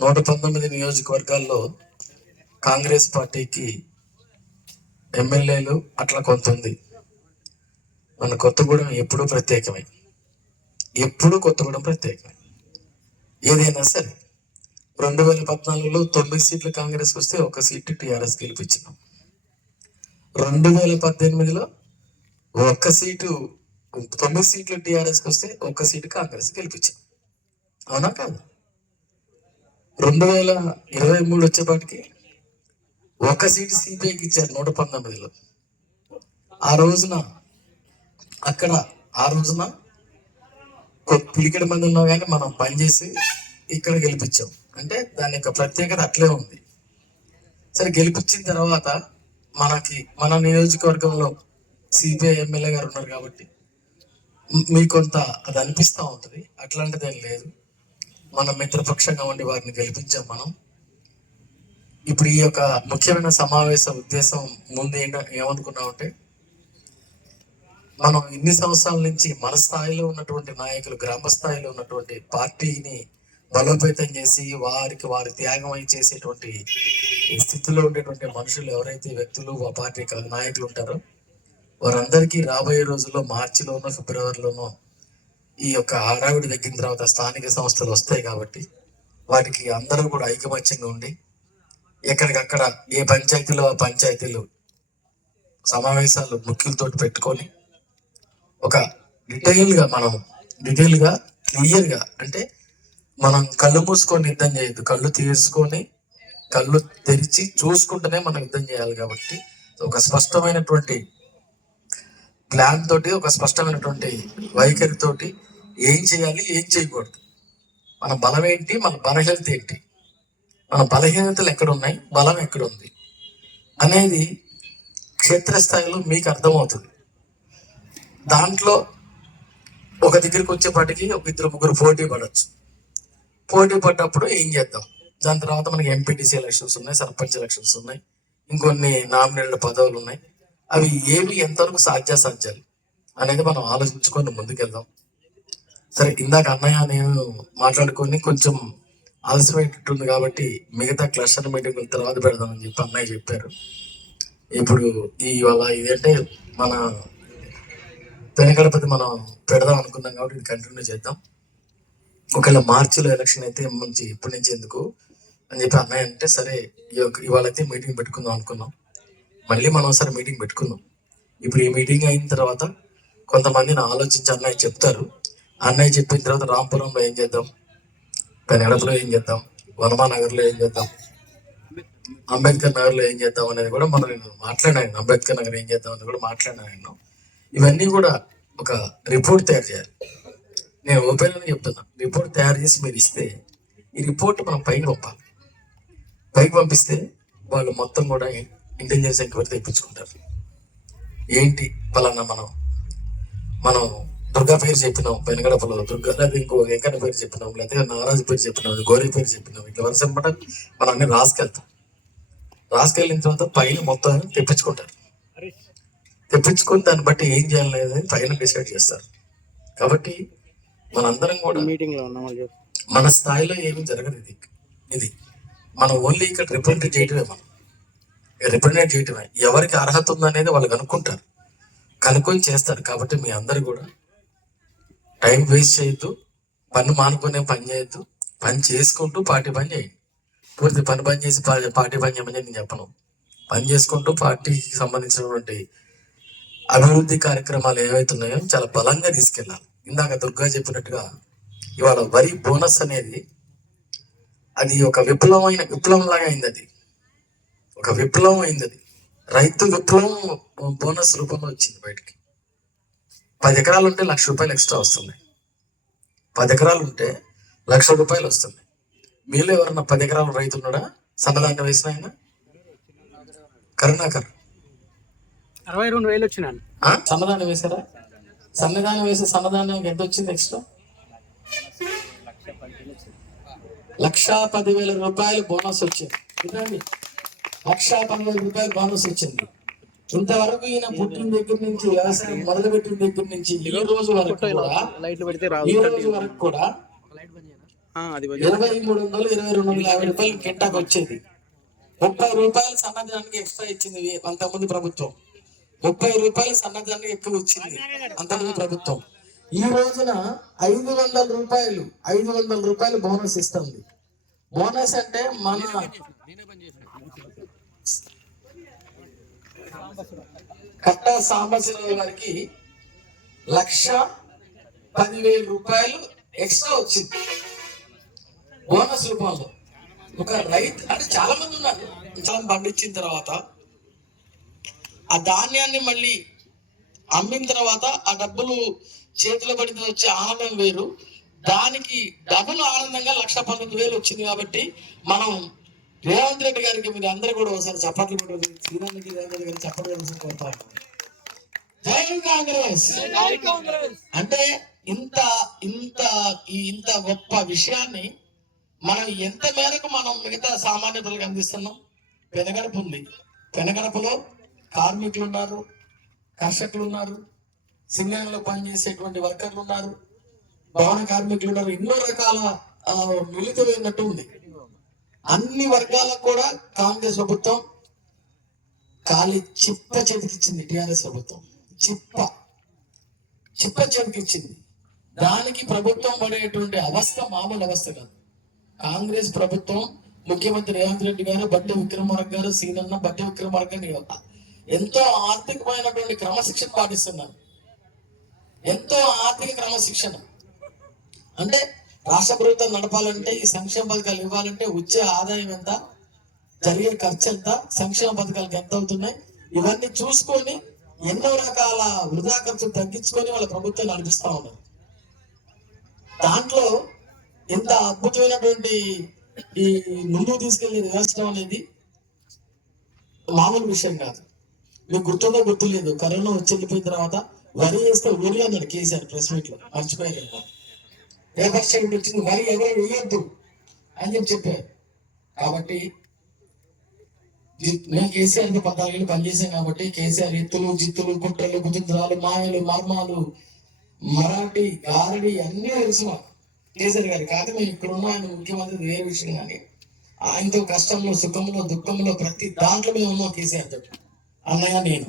నూట పంతొమ్మిది నియోజకవర్గాల్లో కాంగ్రెస్ పార్టీకి ఎమ్మెల్యేలు అట్లా కొంత ఉంది మన కొత్తగూడెం ఎప్పుడూ ప్రత్యేకమే. ఎప్పుడూ కొత్తగూడెం ప్రత్యేకమే. ఏదైనా సరే రెండు వేల పద్నాలుగులో తొమ్మిది సీట్లు కాంగ్రెస్ వస్తే ఒక సీటు టీఆర్ఎస్ గెలిపించినాం. రెండు వేల పద్దెనిమిదిలో ఒక్క సీటు తొమ్మిది సీట్లు టీఆర్ఎస్కి వస్తే ఒక్క సీటు కాంగ్రెస్ గెలిపించాం. అవునా కాదు? రెండు వేల ఇరవై మూడు వచ్చేపాటికి ఒక సీటు సిపిఐకి ఇచ్చారు నూట పంతొమ్మిదిలో. ఆ రోజున అక్కడ ఆ రోజున కొ- మంది ఉన్నాం కానీ మనం పనిచేసి ఇక్కడ గెలిపించాం. అంటే దాని యొక్క ప్రత్యేకత అట్లే ఉంది. సరే గెలిపించిన తర్వాత మనకి మన నియోజకవర్గంలో సిపిఐ ఎమ్మెల్యే గారు ఉన్నారు కాబట్టి మీకు కొంత అది అనిపిస్తూ ఉంటుంది. అట్లాంటిది ఏం లేదు. మనం మిత్రపక్షంగా ఉండి వారిని గెలిపించాం మనం. ఇప్పుడు ఈ యొక్క ముఖ్యమైన సమావేశ ఉద్దేశం ముందు ఏంట ఏమనుకున్నామంటే మనం ఇన్ని సంవత్సరాల నుంచి మన స్థాయిలో ఉన్నటువంటి నాయకులు గ్రామ స్థాయిలో ఉన్నటువంటి పార్టీని బలోపేతం చేసి వారికి వారి త్యాగం అయి చేసేటువంటి స్థితిలో ఉండేటువంటి మనుషులు ఎవరైతే వ్యక్తులు ఆ పార్టీ నాయకులు ఉంటారో వారందరికీ రాబోయే రోజుల్లో మార్చిలోనో ఫిబ్రవరిలోనో ఈ యొక్క హడావిడి తగ్గిన తర్వాత స్థానిక సంస్థలు వస్తాయి కాబట్టి వాటికి అందరూ కూడా ఐకమత్యంగా ఉండి ఎక్కడికక్కడ ఏ పంచాయతీలో ఆ పంచాయతీలు సమావేశాలు ముఖ్యులతోటి పెట్టుకొని ఒక డీటెయిల్గా మనం డీటెయిల్గా క్లియర్గా అంటే మనం కళ్ళు మూసుకొని యుద్ధం చేయొద్దు. కళ్ళు తీసుకొని కళ్ళు తెరిచి చూసుకుంటేనే మనం యుద్ధం చేయాలి కాబట్టి ఒక స్పష్టమైనటువంటి ప్లాన్ తోటి ఒక స్పష్టమైనటువంటి వైఖరి తోటి ఏం చేయాలి ఏం చేయకూడదు. మన బలం ఏంటి మన బలహీనత ఏంటి? మన బలహీనతలు ఎక్కడ ఉన్నాయి బలం ఎక్కడ ఉంది అనేది క్షేత్రస్థాయిలో మీకు అర్థమవుతుంది. దాంట్లో ఒక దగ్గరికి వచ్చేపాటికి ఒక ఇద్దరు ముగ్గురు పోటీ పడవచ్చు పోటీ పడ్డప్పుడు ఏం చేద్దాం? దాని తర్వాత మనకి ఎంపీటీసీ ఎలక్షన్స్ ఉన్నాయి సర్పంచ్ ఎలక్షన్స్ ఉన్నాయి ఇంకొన్ని నామినేటెడ్ పదవులు ఉన్నాయి. అవి ఏవి ఎంతవరకు సాధ్యాసాధ్యాలు అనేది మనం ఆలోచించుకొని ముందుకెళ్దాం. సరే ఇందాక అన్నయ్య నేను మాట్లాడుకొని కొంచెం ఆలస్యమైనట్టుంది కాబట్టి మిగతా క్లస్టర్ మీటింగ్ తర్వాత పెడదామని చెప్పి అన్నయ్య చెప్పారు. ఇప్పుడు ఇవాళ ఇదంటే మన పెనగడపతి మనం పెడదాం అనుకున్నాం కాబట్టి ఇది కంటిన్యూ చేద్దాం. ఒకవేళ మార్చిలో ఎలక్షన్ అయితే మంచి ఇప్పటి నుంచి ఎందుకు అని చెప్పి అన్నయ్య అంటే సరే ఈ ఇవాళ అయితే మీటింగ్ పెట్టుకుందాం అనుకున్నాం. మళ్ళీ మనం ఒకసారి మీటింగ్ పెట్టుకుందాం. ఇప్పుడు ఈ మీటింగ్ అయిన తర్వాత కొంతమందిని ఆలోచించి అన్నయ్య చెప్తారు. అన్నయ్య చెప్పిన తర్వాత రాంపురంలో ఏం చేద్దాం? పెనగడపలో ఏం చేద్దాం? వనమా నగర్లో ఏం చేద్దాం? అంబేద్కర్ నగర్లో ఏం చేద్దాం అనేది కూడా మనం నేను మాట్లాడాను అంబేద్కర్ నగర్ ఏం చేద్దాం అనేది కూడా మాట్లాడాను ఇవన్నీ కూడా ఒక రిపోర్ట్ తయారు చేయాలి. నేను ఓపెన్ అని చెప్తున్నా. రిపోర్ట్ తయారు చేసి మీరు ఇస్తే ఈ రిపోర్ట్ మనం పైకి పంపాలి. పైకి పంపిస్తే వాళ్ళు మొత్తం కూడా ఇంటెలిజెన్స్ ఎంక్వైరీ తెప్పించుకుంటారు. ఏంటి? పలానా మనం మనం దుర్గా పేరు చెప్పినాం పెనగడపలో దుర్గా లేదా ఇంకో వెంకన్న పేరు చెప్పినాం లేకపోతే నారాజు పేరు చెప్పినాం గోరి పేరు చెప్పినాం. ఇట్లా వరుస మనం మనం అన్ని రాసుకెళ్తాం. రాసుకెళ్ళిన తర్వాత పైన మొత్తం తెప్పించుకుంటారు. తెప్పించుకొని దాన్ని బట్టి ఏం చేయాలనేది పైన డిసైడ్ చేస్తారు. కాబట్టి మనందరం కూడా మీటింగ్లో. మన స్థాయిలో ఏమీ జరగదు ఇది. ఇది మనం ఓన్లీ ఇక్కడ రిప్రజెంట్ చేయటమే మనం. రిప్రజెంట్ చేయటమే. ఎవరికి అర్హత ఉందనేది వాళ్ళు కనుక్కుంటారు. కనుక్కొని చేస్తారు. కాబట్టి మీ అందరు కూడా టైం వేస్ట్ చేయొద్దు. పని మానుకునే పని చేయొద్దు. పని చేసుకుంటూ పార్టీ పని చేయండి. పూర్తి పని పని చేసి పా- పార్టీ పని చేయమని నేను చెప్పను. పని చేసుకుంటూ పార్టీకి సంబంధించినటువంటి అభివృద్ధి కార్యక్రమాలు ఏవైతే ఉన్నాయో చాలా బలంగా తీసుకెళ్ళాలి. ఇందాక దుర్గా చెప్పినట్టుగా ఇవాళ వరి బోనస్ అనేది అది ఒక విప్లవమైన విప్లవం లాగా అయింది అది ఒక విప్లవం అయింది అది రైతు విప్లవం బోనస్ రూపంలో వచ్చింది బయటికి. పది ఎకరాలు ఉంటే లక్ష రూపాయలు ఎక్స్ట్రా వస్తుంది. పది ఎకరాలు ఉంటే లక్ష రూపాయలు వస్తుంది. మీలో ఎవరన్నా పది ఎకరాలు రైతు ఉన్నాడా సన్నదాన్ని వేసిన ఆయన? కరుణాకర్. అరవై రెండు వేలు వచ్చినాను? సన్నదానం వేసారా సన్నదానం వేసి సన్నదానానికి ఎంత వచ్చింది ఎక్స్ట్రా? లక్ష పదివేల రూపాయలు బోనస్ వచ్చింది. చూడండి లక్ష పదివేల రూపాయలు బోనస్ వచ్చింది. ఇంతవరకు ఈయన పుట్టిన దగ్గర నుంచి వ్యవసాయం మొదలు పెట్టిన దగ్గర నుంచి ఈ రోజు వరకు కూడా ఈ రోజు వరకు కూడా ఇరవై మూడు వందలు ఇరవై రెండు వందల యాభై రూపాయలు కింటాకు వచ్చేది. ముప్పై రూపాయలు సన్నజనానికి ఎక్స్ట్రా ఇచ్చింది అంతకుముందు ప్రభుత్వం. ముప్పై రూపాయలు సన్నజనానికి ఎక్కువ ఇచ్చింది అంతకుముందు ప్రభుత్వం. ఈ రోజున ఐదు వందల రూపాయలు ఐదు వందల రూపాయలు బోనస్ ఇస్తుంది. బోనస్ అంటే మన కట్ట సాంబశివరావు గారికి లక్ష పదివేల రూపాయలు ఎక్స్ట్రా వచ్చింది. బోనస్ రూపంలో. ఒక రైతు అంటే చాలా మంది ఉన్నారు. చాలా పండించిన తర్వాత ఆ ధాన్యాన్ని మళ్ళీ అమ్మిన తర్వాత ఆ డబ్బులు చేతిలో పడిన వచ్చే ఆనందం వేరు. దానికి డబుల్ ఆనందంగా లక్ష పన్నెండు వేలు వచ్చింది కాబట్టి మనం రేవంత్ రెడ్డి గారికి మీరు అందరూ కూడా ఒకసారి చప్పట్లు కొట్టండి. శ్రీరామకి రేవంత్ గారికి చప్పట్లు కొట్టాల్సి కోరుతా ఉన్నాను. జై కాంగ్రెస్! అంటే ఇంత ఇంత ఈ ఇంత గొప్ప విషయాన్ని మనం ఎంత మేరకు మనం మిగతా సామాన్యతలకు అందిస్తున్నాం? పెనగడప ఉంది. పెనగడపలో కార్మికులు ఉన్నారు కర్షకులు ఉన్నారు సింగంలో పనిచేసేటువంటి వర్కర్లు ఉన్నారు భవన కార్మికులు ఉన్నారు. ఎన్నో రకాల ఆ, మిళితమైనట్టు ఉంది. అన్ని వర్గాలకు కూడా కాంగ్రెస్ ప్రభుత్వం ఖాళీ చిప్ప చేతికిచ్చింది టిఆర్ఎస్ ప్రభుత్వం. చిప్ప. చిప్ప చేతికిచ్చింది. దానికి ప్రభుత్వం పడేటువంటి అవస్థ మామూలు అవస్థ కాదు. కాంగ్రెస్ ప్రభుత్వం ముఖ్యమంత్రి రేవంత్ రెడ్డి గారు బట్టి విక్రమార్క గారు సీనన్న బట్టి విక్రమార్క ఎంతో ఆర్థికమైనటువంటి క్రమశిక్షణ పాటిస్తున్నారు. ఎంతో ఆర్థిక క్రమశిక్షణ. అంటే రాష్ట్ర ప్రభుత్వం నడపాలంటే ఈ సంక్షేమ పథకాలు ఇవ్వాలంటే వచ్చే ఆదాయం ఎంత? జరిగే ఖర్చు ఎంత? సంక్షేమ పథకాలకు ఎంత అవుతున్నాయి? ఇవన్నీ చూసుకొని ఎన్నో రకాల వృధా ఖర్చులు తగ్గించుకొని వాళ్ళ ప్రభుత్వం నడిపిస్తా ఉన్నారు దాంట్లో ఎంత అద్భుతమైనటువంటి ఈ ముందుకు తీసుకెళ్ళి వ్యవస్థ అనేది మామూలు విషయం కాదు. మీకు గుర్తుందో గుర్తులేదు కరోనా వచ్చి వెళ్ళిపోయిన తర్వాత వరి వేస్తే ఊరి అన్నాడు కేసీఆర్ ప్రెస్ మీట్లో మర్చిపోయారు పేపర్ వచ్చింది మరి ఎవరు వేయొద్దు అని చెప్పి చెప్పారు. కాబట్టి మేము నేను కేసీఆర్తో పద్నాలుగేళ్ళు పనిచేశాను కాబట్టి కేసీఆర్ ఎత్తులు జిత్తులు కుట్రలు కుతంత్రాలు మాయలు మర్మాలు మరాఠీ గారడి అన్నీ తెలుసు మాకు. కేసీఆర్ గారు కాదు మేము ఇక్కడ ఉన్న ఆయన ముఖ్యమంత్రి వేరే విషయం కానీ ఆయనతో కష్టంలో సుఖంలో దుఃఖంలో ప్రతి దాంట్లో మేము ఉన్నాం కేసీఆర్ తోటి అన్నయ్య నేను.